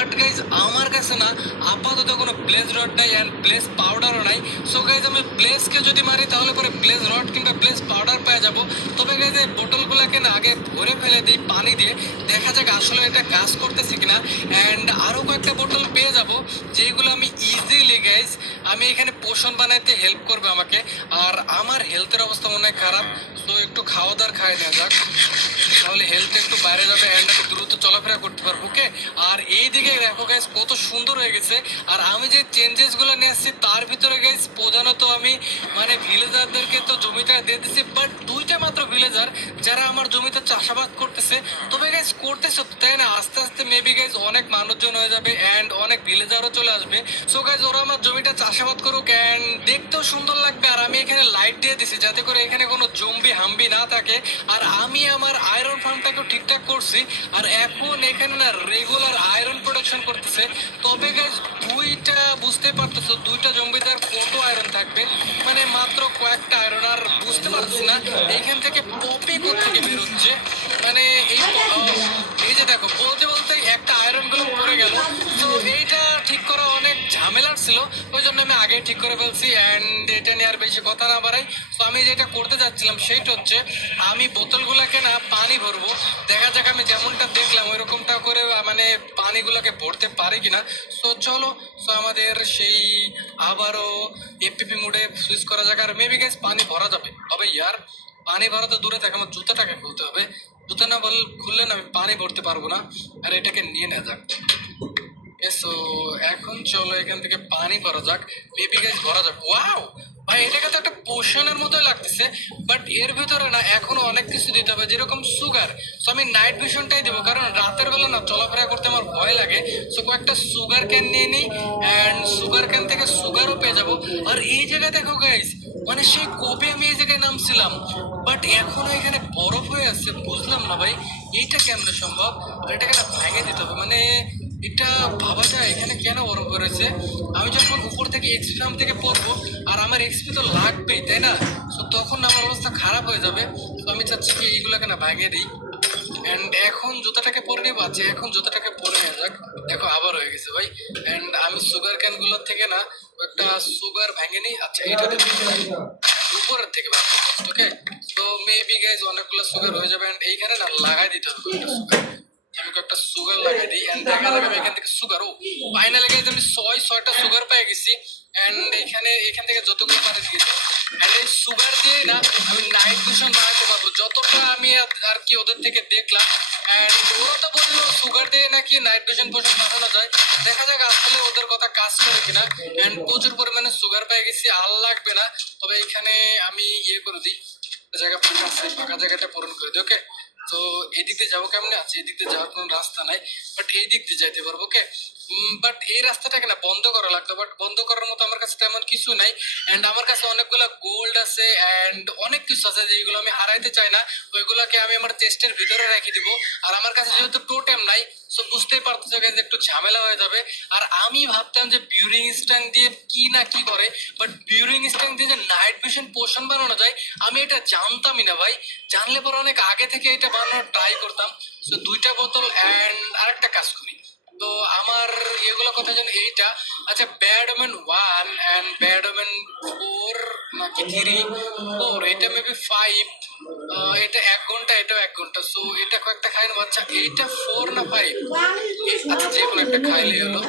But guys আমার কাছে না আপাতত কোনো ব্লেজ রড নাই অ্যান্ড ব্লেজ পাউডারও নাই। সো গাইজ আমি ব্লেজকে যদি মারি তাহলে পরে ব্লেজ রড কিংবা ব্লেজ পাউডার পেয়ে যাবো। তবে গাইজ এই বোতলগুলোকে না আগে ভরে ফেলে দিই পানি দিয়ে, দেখা যাক আসলে এটা কাজ করতেছে কিনা। অ্যান্ড আরও কয়েকটা বোতল পেয়ে যাব যেগুলো আমি ইজিলি গাইজ আমি এখানে পোষণ বানাইতে হেল্প করবে আমাকে। আর আমার হেলথের অবস্থা মনে হয় খারাপ, তো একটু খাওয়া দাওয়ার খাই নেওয়া যাক, তাহলে হেলথ একটু বাইরে যাবে অ্যান্ড আমি দ্রুত চলাফেরা করতে পারবো। ওকে, আর এই দিকে দেখো গাইজ কত সুন্দর হয়ে গেছে। আর আমি যে চেঞ্জেস গুলো নিয়ে আসছি তার ভিতরে গাইজ প্রধানত আমি মানে ভিলেজারদেরকে তো জমিটা দিয়ে দিচ্ছি, বাট দুইটা মাত্র ভিলেজার যারা আমার জমিতে চাষাবাদ করতেছে। তবে গাইজ করতেছে তো, তাই না? আস্তে আস্তে মেবি গাইজ অনেক মানুষজন হয়ে যাবে অ্যান্ড অনেক ভিলেজারও চলে আসবে। সো গাইজ ওরা আমার জমিটা চাষাবাদ করুক অ্যান্ড দেখতেও সুন্দর লাগবে। আর আমি এখানে লাইট দিয়ে দিছি যাতে করে এখানে কোনো জম্বি হাম্বি না থাকে। আর আমি আমার আয়রন ফার্মটাকেও ঠিকঠাক করছি। আর এখন এখানে না রেগুলার আয়রন প্রোডাকশন করতেছে। তবে গাইজ দুইটা বুঝতে পারতেছো দুইটা জম্বিতে আর কত আয়রন থাকবে, মানে মাত্র কয়েকটা আয়রন। আর বুঝতে পারছি না এইখান থেকে পপি কোত্থেকে বেরোচ্ছে, মানে এই যে দেখো বলতে বলতে একটা আয়রন গুলো পড়ে গেল। তো এইটা ঠিক করা অনেক ঝামেলার ছিল, ওই জন্য আমি আগে ঠিক করে ফেলছি অ্যান্ড এটা নিয়ে আর বেশি কথা না বাড়াই। তো আমি যেটা করতে যাচ্ছিলাম সেইটা হচ্ছে আমি বোতলগুলোকে না পানি ভরবো। দেখা যাক আমি যেমনটা দেখলাম ওইরকমটা করে মানে পানিগুলোকে ভরতে পারি কিনা। সো চলো, সো আমাদের সেই আবারও এপিপি মোডে সুইচ করা যাক। আর মেবি গাইস পানি ভরা যাবে। তবে ইয়ার পানি ভরা তো দূরে থাকে, আমার জুতাটাকে খুলতে হবে। জুতা না খুললে না আমি পানি ভরতে পারবো না। আর এটাকে নিয়ে নেওয়া যাক। সো এখন চলো এখান থেকে পানি ভরা যাক, মেবি গাইস ভরা যাক। ওয়াও ভাই, এটাকে তো একটা পোশনের মতোই লাগতেছে, বাট এর ভিতরে না এখনো অনেক কিছু দিতে হবে, যেরকম সুগার। সো আমি নাইট ভিশনটাই দেবো, কারণ রাতের বেলা না চলাফেরা করতে আমার ভয় লাগে। সো কয়েকটা সুগার ক্যান নিয়ে নিই অ্যান্ড সুগার ক্যান থেকে সুগারও পেয়ে যাবো। আর এই জায়গায় দেখো গাইস, মানে সেই কবে আমি এই জায়গায় নামছিলাম, বাট এখনো এখানে বরফ হয়ে আছে। বুঝলাম না ভাই এইটা কেমনে সম্ভব। আর এটাকে না ভেঙে দিতে হবে, মানে এটা ভাবা যায় এখানে কেন বরফ করেছে। আমি যখন উপর থেকে এক্সপি ফার্ম থেকে পড়বো আর আমার এক্সপি তো লাগবেই, তাই না? তো তখন আমার অবস্থা খারাপ হয়ে যাবে। তো আমি চাচ্ছি কি এইগুলোকে না ভাঙিয়ে দিই। এন্ড এখন জুতাটাকে পরে নিবো, আছে এখন জুতাটাকে পরে নেওয়া যাক। দেখো আবার হয়ে গেছে ভাই। এন্ড আমি সুগার ক্যান গুলোর থেকে না একটা সুগার ভেঙে নিই। আচ্ছা এটা দেবো উপরের থেকে ভাবতে, ওকে। তো মেবি গাইজ অনেকগুলো সুগার হয়ে যাবে এন্ড এইখানে না লাগাই দিতে হবে কয়েকটা সুগার। আমি কয়েকটা সুগার লাগাই দিই এন্ড দেখা যাবে আমি এখান থেকে সুগার, ও ফাইনালি গাইজ আমি ছয়টা সুগার পেয়ে গেছি। এন্ড এখান থেকে যতগুলো পারে দিয়েছি। এন্ড এই সুগার দিয়ে না আমি নাইট ভিশন বানাতে পারবো, যতটা আমি আর কি ওদের থেকে দেখলাম। এন্ড ওরা তো বললো সুগার দিয়ে নাকি নাইট ভিশন পোশন বানানো যায়। দেখা যাক আসলে ওদের কথা কাজ করে কিনা। এন্ড প্রচুর পরিমাণে সুগার পেয়ে গেছি, আর লাগবে না। তবে এখানে আমি ইয়ে করে দিই, জায়গা ফাঁকা আছে, ফাঁকা জায়গাটা পূরণ করে দিই। ওকে, তো এদিক দিয়ে যাবো কেমনে? আছে এদিক দিয়ে যাওয়ার কোনো রাস্তা নাই, বাট এই দিক দিয়ে যাইতে পারবো। ওকে, বাট এই রাস্তাটাকে না বন্ধ করা লাগতো, বাট বন্ধ করার মতো আমার কাছে তেমন কিছু নাই। এন্ড আমার কাছে অনেকগুলো গোল্ড আছে এন্ড অনেক কিছু আছে যেগুলো আমি হারাইতে চাই না। ওইগুলোকে আমি আমার চেস্টের ভিতরে রেখে দিব। আর আমার কাছে যেহেতু টোটেম নাই, সো বুঝতেই পারতেছো যে একটু ঝামেলা হয়ে যাবে। আর আমি ভাবতাম যে বিউরিং স্ট্যাং দিয়ে কি না কি করে, বাট বিউরিং স্ট্যাং দিয়ে যে নাইট ভিশন পোশন বানানো যায় আমি এটা জানতামই না ভাই। জানলে পরে অনেক আগে থেকে এটা বানানোর ট্রাই করতাম। সো দুইটা বোতল এন্ড আরেকটা কাজ করি। তো আমার এগুলো কথা যেন এইটা, আচ্ছা ব্যাডম্যান 1 এন্ড ব্যাডম্যান 4 নাকি 3 4, এটা মেবি 5। এটা 1 ঘন্টা, এটাও 1 ঘন্টা। সো এটা কয়েকটা খাই নেবো। আচ্ছা এইটা 4 না 5, আচ্ছা যে কোনো একটা খাইলে হলো।